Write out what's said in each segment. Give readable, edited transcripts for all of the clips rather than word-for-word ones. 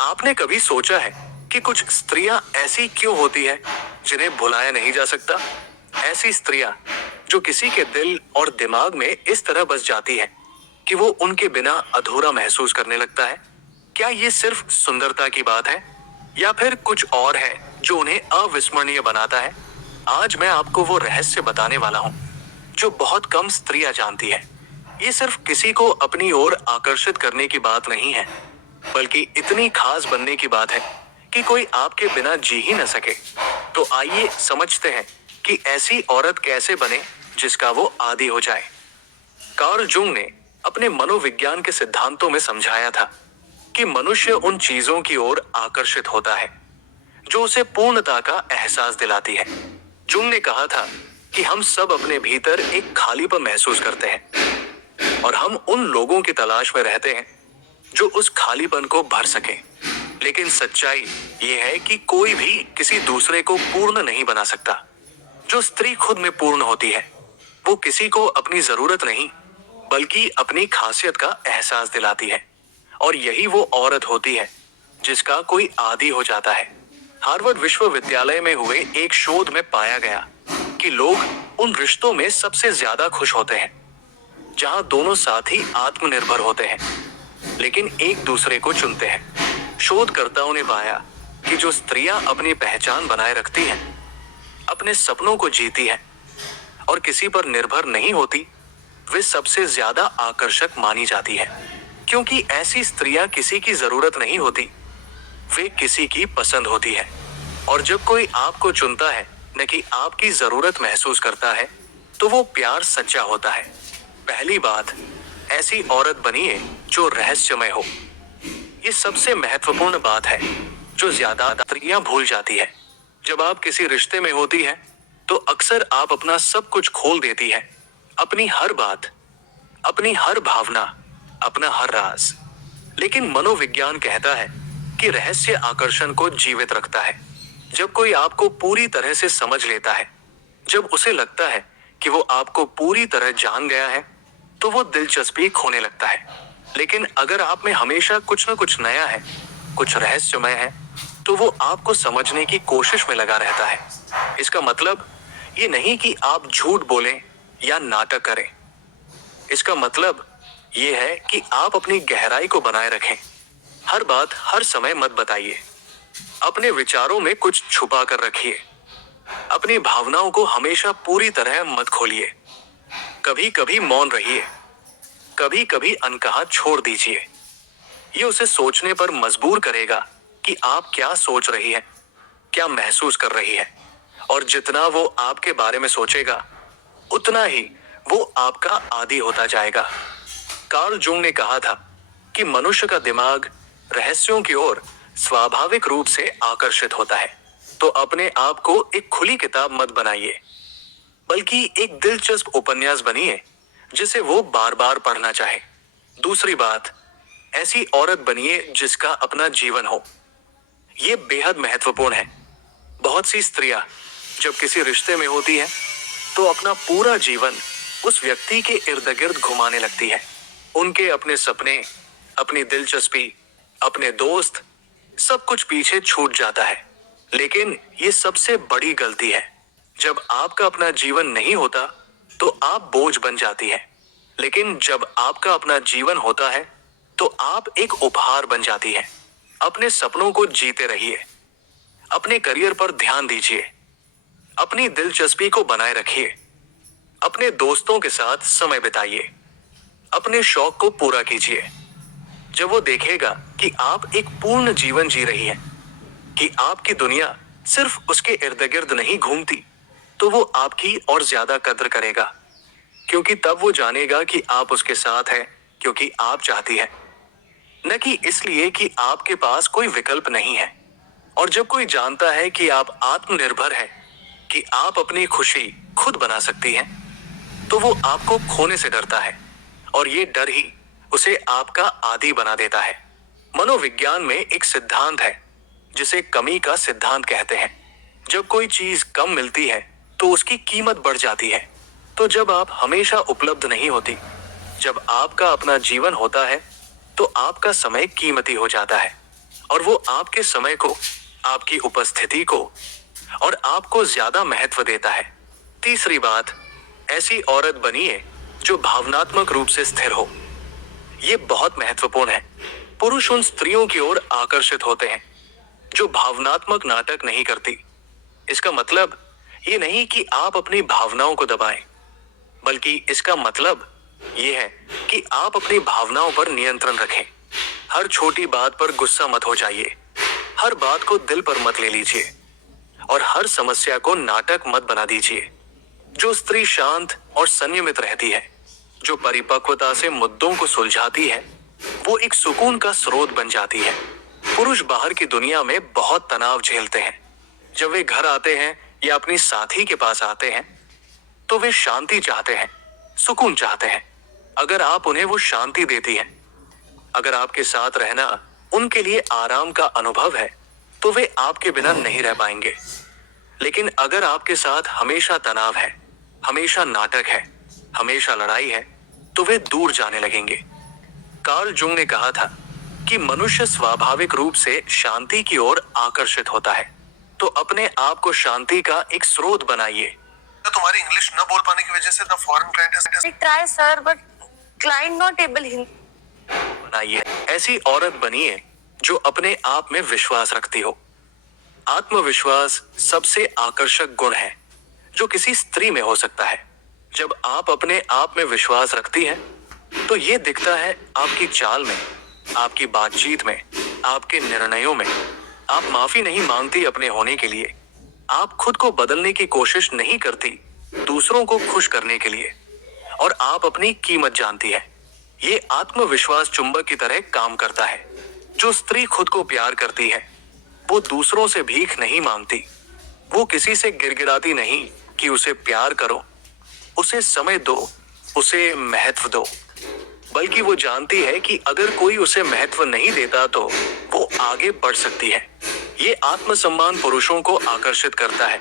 आपने कभी सोचा है कि कुछ स्त्रियां ऐसी क्यों होती हैं जिन्हें भुलाया नहीं जा सकता? ऐसी स्त्रियां जो किसी के दिल और दिमाग में इस तरह बस जाती है कि वो उनके बिना अधूरा महसूस करने लगता है। क्या ये सिर्फ सुंदरता की बात है या फिर कुछ और है जो उन्हें अविस्मरणीय बनाता है? आज मैं आपको वो रहस्य बताने वाला हूँ जो बहुत कम स्त्रियां जानती है। ये सिर्फ किसी को अपनी ओर आकर्षित करने की बात नहीं है, बल्कि इतनी खास बनने की बात है कि कोई आपके बिना जी ही न सके। तो आइए समझते हैं कि ऐसी औरत कैसे बने जिसका वो आदी हो जाए। कार्ल जुंग ने अपने मनोविज्ञान के सिद्धांतों में समझाया था कि मनुष्य उन चीजों की ओर आकर्षित होता है जो उसे पूर्णता का एहसास दिलाती है। जुंग ने कहा था कि हम सब अपने भीतर एक खालीपन महसूस करते हैं और हम उन लोगों की तलाश में रहते हैं जो उस खालीपन को भर सके। लेकिन सच्चाई ये है कि कोई भी किसी दूसरे को पूर्ण नहीं बना सकता। जो स्त्री खुद में पूर्ण होती है वो किसी को अपनी जरूरत नहीं बल्कि अपनी खासियत का एहसास दिलाती है, और यही वो औरत होती है जिसका कोई आदी हो जाता है। हार्वर्ड विश्वविद्यालय में हुए एक शोध में पाया गया कि लोग उन रिश्तों में सबसे ज्यादा खुश होते हैं जहां दोनों साथी आत्मनिर्भर होते हैं लेकिन एक दूसरे को चुनते हैं। शोधकर्ताओं ने पाया कि जो स्त्रियां अपनी पहचान बनाए रखती हैं, अपने सपनों को जीती हैं और किसी पर निर्भर नहीं होती, वे सबसे ज्यादा आकर्षक मानी जाती है। क्योंकि ऐसी स्त्रियां किसी की जरूरत नहीं होती, वे किसी की पसंद होती है। और जब कोई आपको चुनता है न कि आपकी जरूरत महसूस करता है, तो वो प्यार सच्चा होता है। पहली बात, ऐसी औरत बनिए जो रहस्यमय हो। ये सबसे महत्वपूर्ण बात है जो ज्यादा स्त्रियां भूल जाती है। जब आप किसी रिश्ते में होती है तो अक्सर आप अपना सब कुछ खोल देती है, अपनी हर बात, अपनी हर भावना, अपना हर राज। लेकिन मनोविज्ञान कहता है कि रहस्य आकर्षण को जीवित रखता है। जब कोई आपको पूरी तरह से समझ लेता है, जब उसे लगता है कि वो आपको पूरी तरह जान गया है, तो वो दिलचस्पी खोने लगता है। लेकिन अगर आप में हमेशा कुछ न कुछ नया है, कुछ रहस्यमय है, तो वो आपको समझने की कोशिश में लगा रहता है। इसका मतलब ये नहीं कि आप झूठ बोलें या नाटक करें। इसका मतलब ये है कि आप अपनी गहराई को बनाए रखें। हर बात हर समय मत बताइए। अपने विचारों में कुछ छुपा कर रखिए। अपनी भावनाओं को हमेशा पूरी तरह मत खोलिए। कभी कभी मौन रहिए, कभी कभी अनकहा छोड़ दीजिए। ये उसे सोचने पर मजबूर करेगा कि आप क्या सोच रही है, क्या महसूस कर रही है। और जितना वो आपके बारे में सोचेगा, उतना ही वो आपका आदी होता जाएगा। कार्ल जुंग ने कहा था कि मनुष्य का दिमाग रहस्यों की ओर स्वाभाविक रूप से आकर्षित होता है। तो अपने आप को एक खुली किताब मत बनाइए, बल्कि एक दिलचस्प उपन्यास बनिए जिसे वो बार बार पढ़ना चाहे। दूसरी बात, ऐसी औरत बनिए जिसका अपना जीवन हो। ये बेहद महत्वपूर्ण है। बहुत सी स्त्रियां जब किसी रिश्ते में होती हैं, तो अपना पूरा जीवन उस व्यक्ति के इर्द गिर्द घुमाने लगती है। उनके अपने सपने, अपनी दिलचस्पी, अपने दोस्त, सब कुछ पीछे छूट जाता है। लेकिन ये सबसे बड़ी गलती है। जब आपका अपना जीवन नहीं होता तो आप बोझ बन जाती है, लेकिन जब आपका अपना जीवन होता है तो आप एक उपहार बन जाती है। अपने सपनों को जीते रहिए, अपने करियर पर ध्यान दीजिए, अपनी दिलचस्पी को बनाए रखिए, अपने दोस्तों के साथ समय बिताइए, अपने शौक को पूरा कीजिए। जब वो देखेगा कि आप एक पूर्ण जीवन जी रही हैं, कि आपकी दुनिया सिर्फ उसके इर्द गिर्द नहीं घूमती, तो वो आपकी और ज्यादा कद्र करेगा। क्योंकि तब वो जानेगा कि आप उसके साथ हैं क्योंकि आप चाहती हैं, न कि इसलिए कि आपके पास कोई विकल्प नहीं है। और जब कोई जानता है कि आप आत्मनिर्भर हैं, कि आप अपनी खुशी खुद बना सकती हैं, तो वो आपको खोने से डरता है, और ये डर ही उसे आपका आदी बना देता है। मनोविज्ञान में एक सिद्धांत है जिसे कमी का सिद्धांत कहते हैं। जब कोई चीज कम मिलती है तो उसकी कीमत बढ़ जाती है। तो जब आप हमेशा उपलब्ध नहीं होती, जब आपका अपना जीवन होता है, तो आपका समय कीमती हो जाता है और वो आपके समय को, आपकी उपस्थिति को और आपको ज्यादा महत्व देता है। तीसरी बात, ऐसी औरत बनिए जो भावनात्मक रूप से स्थिर हो। ये बहुत महत्वपूर्ण है। पुरुष उन स्त्रियों की ओर आकर्षित होते हैं जो भावनात्मक नाटक नहीं करती। इसका मतलब ये नहीं कि आप अपनी भावनाओं को दबाएं, बल्कि इसका मतलब ये है कि आप अपनी भावनाओं पर नियंत्रण रखें। हर छोटी बात पर गुस्सा मत हो जाइए, हर बात को दिल पर मत ले लीजिए और हर समस्या को नाटक मत बना दीजिए। जो स्त्री शांत और संयमित रहती है, जो परिपक्वता से मुद्दों को सुलझाती है, वो एक सुकून का स्रोत बन जाती है। पुरुष बाहर की दुनिया में बहुत तनाव झेलते हैं। जब वे घर आते हैं या अपनी साथी के पास आते हैं तो वे शांति चाहते हैं, सुकून चाहते हैं। अगर आप उन्हें वो शांति देती हैं, अगर आपके साथ रहना उनके लिए आराम का अनुभव है, तो वे आपके बिना नहीं रह पाएंगे। लेकिन अगर आपके साथ हमेशा तनाव है, हमेशा नाटक है, हमेशा लड़ाई है, तो वे दूर जाने लगेंगे। कार्ल जुंग ने कहा था कि मनुष्य स्वाभाविक रूप से शांति की ओर आकर्षित होता है। तो अपने आप को शांति का एक स्रोत बनाइए। तो तुम्हारी इंग्लिश न बोल पाने की वजह से the foreign client I try sir but client not able Hindi. बनाइए। ऐसी औरत बनिए जो अपने आप में विश्वास रखती हो। आत्मविश्वास सबसे आकर्षक गुण है जो किसी स्त्री में हो सकता है। जब आप अपने आप में विश्वास रखती हैं, तो ये दिखता है आपकी चाल में, आपकी बातचीत में, आपके निर्णयों में। आप माफी नहीं मांगती अपने होने के लिए, आप खुद को बदलने की कोशिश नहीं करती दूसरों को खुश करने के लिए, और आप अपनी कीमत जानती है। ये आत्मविश्वास चुंबक की तरह काम करता है। जो स्त्री खुद को प्यार करती है, वो दूसरों से भीख नहीं मांगती। वो किसी से गिड़गिड़ाती नहीं कि उसे प्यार करो, उसे समय दो, उसे महत्व दो, बल्कि वो जानती है कि अगर कोई उसे महत्व नहीं देता तो वो आगे बढ़ सकती है। ये आत्मसम्मान पुरुषों को आकर्षित करता है,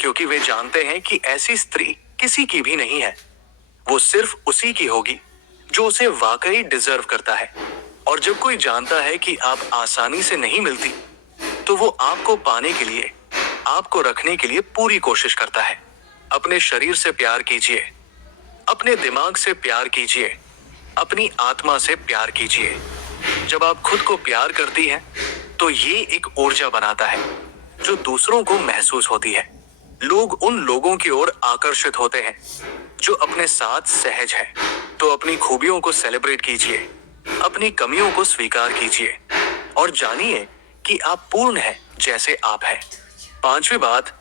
क्योंकि वे जानते हैं कि ऐसी स्त्री किसी की भी नहीं है। वो सिर्फ उसी की होगी जो उसे वाकई डिजर्व करता है। और जब कोई जानता है कि आप आसानी से नहीं मिलती, तो वो आपको पाने के लिए, आपको रखने के लिए पूरी कोशिश करता है। अपने शरीर से प्यार कीजिए, अपने दिमाग से प्यार कीजिए, अपनी आत्मा से प्यार कीजिए। जब आप खुद को प्यार करती हैं, तो ये एक ऊर्जा बनाता है जो दूसरों को महसूस होती है। लोग उन लोगों की ओर आकर्षित होते हैं जो अपने साथ सहज है। तो अपनी खूबियों को सेलिब्रेट कीजिए, अपनी कमियों को स्वीकार कीजिए और जानिए कि आप पूर्ण हैं जैसे आप हैं। पांचवी बात,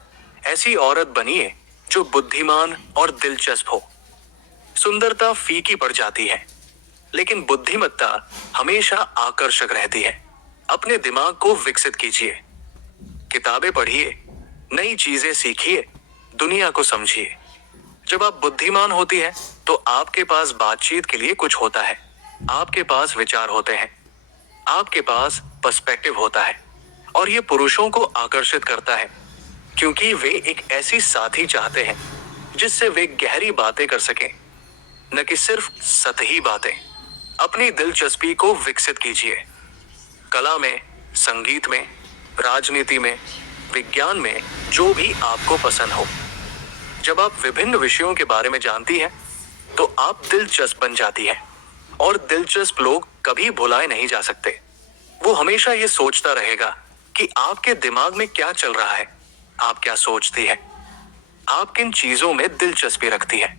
ऐसी औरत बनिए जो बुद्धिमान और दिलचस्प हो। सुंदरता फीकी पड़ जाती है, लेकिन बुद्धिमत्ता हमेशा आकर्षक रहती है। अपने दिमाग को विकसित कीजिए, किताबें पढ़िए, नई चीजें सीखिए, दुनिया को समझिए। जब आप बुद्धिमान होती हैं, तो आपके पास बातचीत के लिए कुछ होता है, आपके पास विचार होते हैं, आपके पास पर्सपेक्टिव होता है, और ये पुरुषों को आकर्षित करता है, क्योंकि वे एक ऐसी साथी चाहते हैं जिससे वे गहरी बातें कर सकें, न कि सिर्फ सतही बातें। अपनी दिलचस्पी को विकसित कीजिए, कला में, संगीत में, राजनीति में, विज्ञान में, जो भी आपको पसंद हो। जब आप विभिन्न विषयों के बारे में जानती हैं, तो आप दिलचस्प बन जाती हैं, और दिलचस्प लोग कभी भुलाए नहीं जा सकते। वो हमेशा ये सोचता रहेगा कि आपके दिमाग में क्या चल रहा है, आप क्या सोचती है, आप किन चीजों में दिलचस्पी रखती है।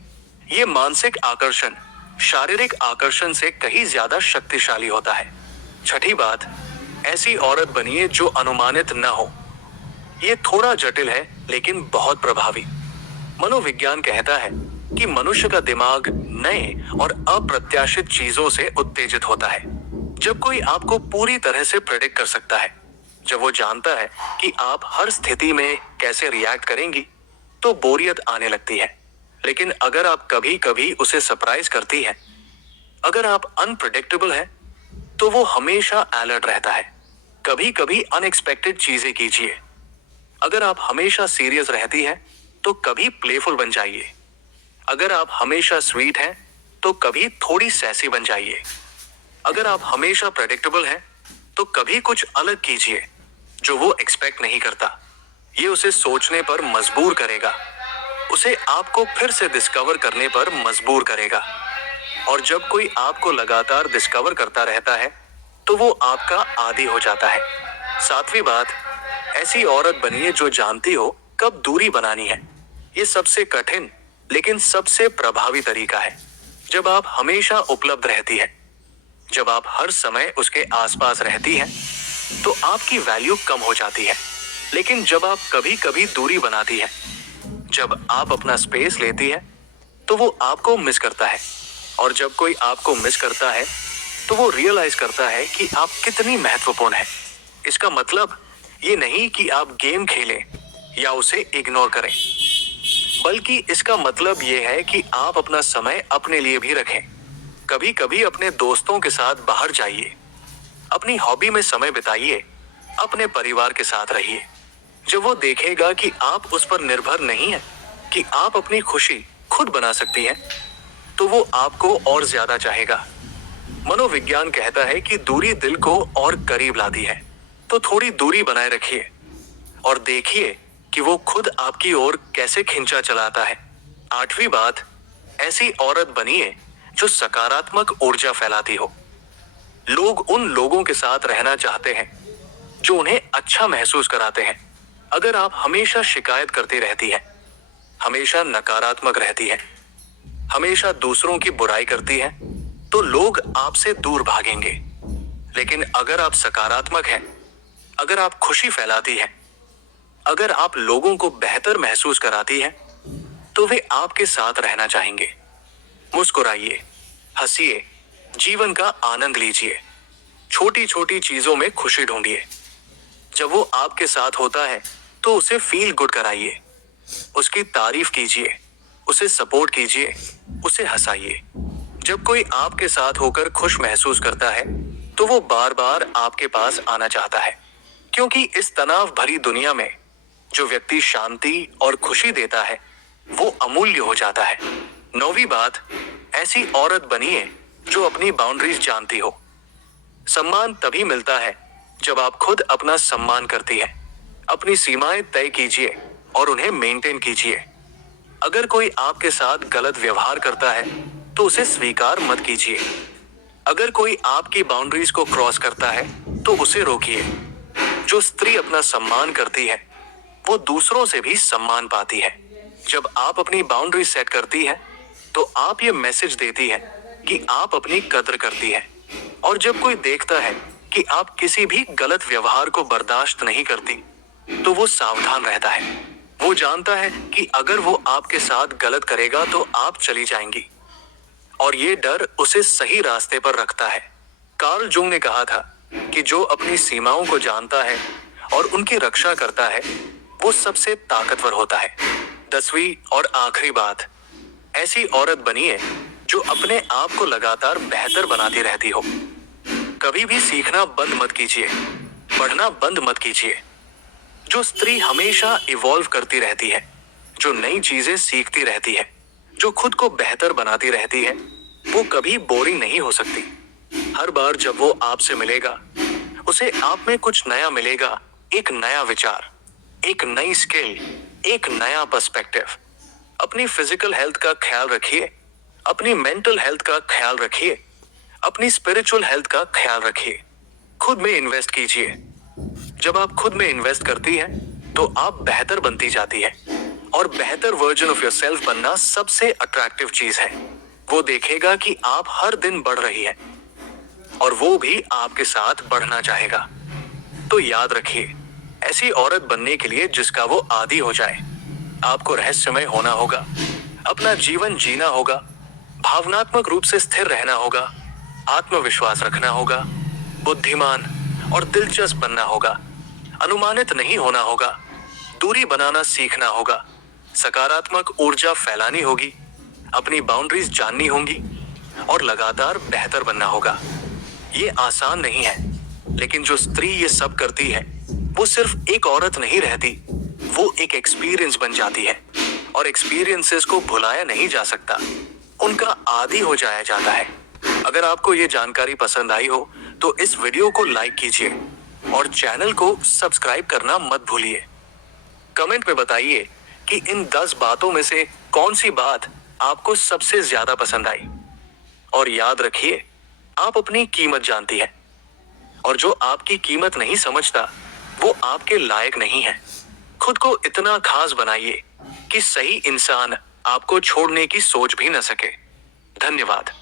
ये मानसिक आकर्षण शारीरिक आकर्षण से कहीं ज्यादा शक्तिशाली होता है। छठी बात, ऐसी औरत बनिए जो अनुमानित न हो। ये थोड़ा जटिल है, लेकिन बहुत प्रभावी। मनोविज्ञान कहता है कि मनुष्य का दिमाग नए और अप्रत्याशित चीजों से उत्तेजित होता है। जब कोई आपको पूरी तरह से प्रेडिक्ट कर सकता है, जब वो जानता है कि आप हर स्थिति में कैसे रिएक्ट करेंगी, तो बोरियत आने लगती है। लेकिन अगर आप कभी कभी उसे सरप्राइज करती हैं, अगर आप अनप्रेडिक्टेबल हैं, तो वो हमेशा अलर्ट रहता है। कभी कभी अनएक्सपेक्टेड चीजें कीजिए। अगर आप हमेशा सीरियस रहती हैं, तो कभी प्लेफुल बन जाइए। अगर आप हमेशा स्वीट हैं, तो कभी थोड़ी सैसी बन जाइए। अगर आप हमेशा प्रेडिक्टेबल हैं, तो कभी कुछ अलग कीजिए जो वो एक्सपेक्ट नहीं करता। ये उसे सोचने पर मजबूर करेगा, उसे आपको फिर से डिस्कवर करने पर मजबूर करेगा। और जब कोई आपको लगातार डिस्कवर करता रहता है तो वो आपका आदी हो जाता है। सातवीं बात, ऐसी औरत बनिए जो जानती हो कब दूरी बनानी है। ये सबसे कठिन लेकिन सबसे प्रभावी तरीका है। जब आप हमेशा उपलब्ध रहती है, जब आप हर समय उसके आसपास रहती हैं, तो आपकी वैल्यू कम हो जाती है। लेकिन जब आप कभी कभी दूरी बनाती है, जब आप अपना स्पेस लेती है, तो वो आपको मिस करता है। और जब कोई आपको मिस करता है तो वो रियलाइज करता है कि आप कितनी महत्वपूर्ण है। इसका मतलब ये नहीं कि आप गेम खेलें या उसे इग्नोर करें, बल्कि इसका मतलब ये है कि आप अपना समय अपने लिए भी रखें। कभी कभी अपने दोस्तों के साथ बाहर जाइए, अपनी हॉबी में समय बिताइए, अपने परिवार के साथ रहिए। जब वो देखेगा कि आप उस पर निर्भर नहीं है, कि आप अपनी खुशी खुद बना सकती हैं, तो वो आपको और ज्यादा चाहेगा। मनोविज्ञान कहता है कि दूरी दिल को और करीब लाती है। तो थोड़ी दूरी बनाए रखिए और देखिए कि वो खुद आपकी ओर कैसे खिंचा चलाता है। आठवीं बात, ऐसी औरत बनिए जो सकारात्मक ऊर्जा फैलाती हो। लोग उन लोगों के साथ रहना चाहते हैं जो उन्हें अच्छा महसूस कराते हैं। अगर आप हमेशा शिकायत करती रहती है, हमेशा नकारात्मक रहती है, हमेशा दूसरों की बुराई करती है, तो लोग आपसे दूर भागेंगे। लेकिन अगर आप सकारात्मक हैं, अगर आप खुशी फैलाती हैं, अगर आप लोगों को बेहतर महसूस कराती हैं, तो वे आपके साथ रहना चाहेंगे। मुस्कुराइए, हंसिए, जीवन का आनंद लीजिए, छोटी छोटी चीजों में खुशी ढूंढिए। जब वो आपके साथ होता है तो उसे फील गुड कराइए, उसकी तारीफ कीजिए, उसे सपोर्ट कीजिए, उसे हंसाइए। जब कोई आपके साथ होकर खुश महसूस करता है तो वो बार बार आपके पास आना चाहता है, क्योंकि इस तनाव भरी दुनिया में जो व्यक्ति शांति और खुशी देता है वो अमूल्य हो जाता है। नौवीं बात, ऐसी औरत बनिए जो अपनी बाउंड्रीज जानती हो। सम्मान तभी मिलता है जब आप खुद अपना सम्मान करती है। अपनी सीमाएं तय कीजिए और उन्हें मेंटेन कीजिए। अगर कोई आपके साथ गलत व्यवहार करता है तो उसे स्वीकार मत कीजिए। अगर कोई आपकी बाउंड्रीज को क्रॉस करता है तो उसे रोकिए। जो स्त्री अपना सम्मान करती है वो दूसरों से भी सम्मान पाती है। जब आप अपनी बाउंड्री सेट करती है तो आप ये मैसेज देती है कि आप अपनी कद्र करती है। और जब कोई देखता है कि आप किसी भी गलत व्यवहार को बर्दाश्त नहीं करती, तो वो सावधान रहता है। वो जानता है कि अगर वो आपके साथ गलत करेगा तो आप चली जाएंगी, और ये डर उसे सही रास्ते पर रखता है। कार्ल जुंग ने कहा था कि जो अपनी सीमाओं को जानता है और उनकी रक्षा करता है वो सबसे ताकतवर होता है। 10वीं और आखिरी बात, ऐसी औरत बनिए जो अपने आप को लगातार बेहतर बनाती रहती हो। कभी भी सीखना बंद मत कीजिए, पढ़ना बंद मत कीजिए। जो स्त्री हमेशा इवॉल्व करती रहती है, जो नई चीजें सीखती रहती है, जो खुद को बेहतर बनाती रहती है, वो कभी बोरिंग नहीं हो सकती। हर बार जब वो आपसे मिलेगा उसे आप में कुछ नया मिलेगा, एक नया विचार, एक नई स्किल, एक नया पर्सपेक्टिव। अपनी फिजिकल हेल्थ का ख्याल रखिए, अपनी मेंटल हेल्थ का ख्याल रखिए, अपनी स्पिरिचुअल हेल्थ का ख्याल रखिए। खुद में इन्वेस्ट कीजिए। जब आप खुद में इन्वेस्ट करती हैं तो आप बेहतर बनती जाती है, और बेहतर वर्जन ऑफ योरसेल्फ बनना सबसे अट्रैक्टिव चीज है। वो देखेगा कि आप हर दिन बढ़ रही हैं और वो भी आपके साथ बढ़ना चाहेगा। तो याद रखिए, ऐसी औरत बनने के लिए जिसका वो आदी हो जाए, आपको रहस्यमय होना होगा, अपना जीवन जीना होगा, भावनात्मक रूप से स्थिर रहना होगा, आत्मविश्वास रखना होगा, बुद्धिमान और दिलचस्प बनना होगा, अनुमानित नहीं होना होगा, दूरी बनाना सीखना होगा, सकारात्मक ऊर्जा फैलानी होगी, अपनी बाउंड्रीज जाननी होंगी और लगातार बेहतर बनना होगा। ये आसान नहीं है, लेकिन जो स्त्री ये सब करती है वो सिर्फ एक औरत नहीं रहती, वो एक एक्सपीरियंस बन जाती है, और एक्सपीरियंसेस को भुलाया नहीं जा सकता, उनका आदी हो जाया जाता है। अगर आपको ये जानकारी पसंद आई हो तो इस वीडियो को लाइक कीजिए और चैनल को सब्सक्राइब करना मत भूलिए। कमेंट में बताइए कि इन 10 बातों में से कौन सी बात आपको सबसे ज्यादा पसंद आई। और याद रखिए, आप अपनी कीमत जानती है और जो आपकी कीमत नहीं समझता वो आपके लायक नहीं है। खुद को इतना खास बनाइए कि सही इंसान आपको छोड़ने की सोच भी न सके। धन्यवाद।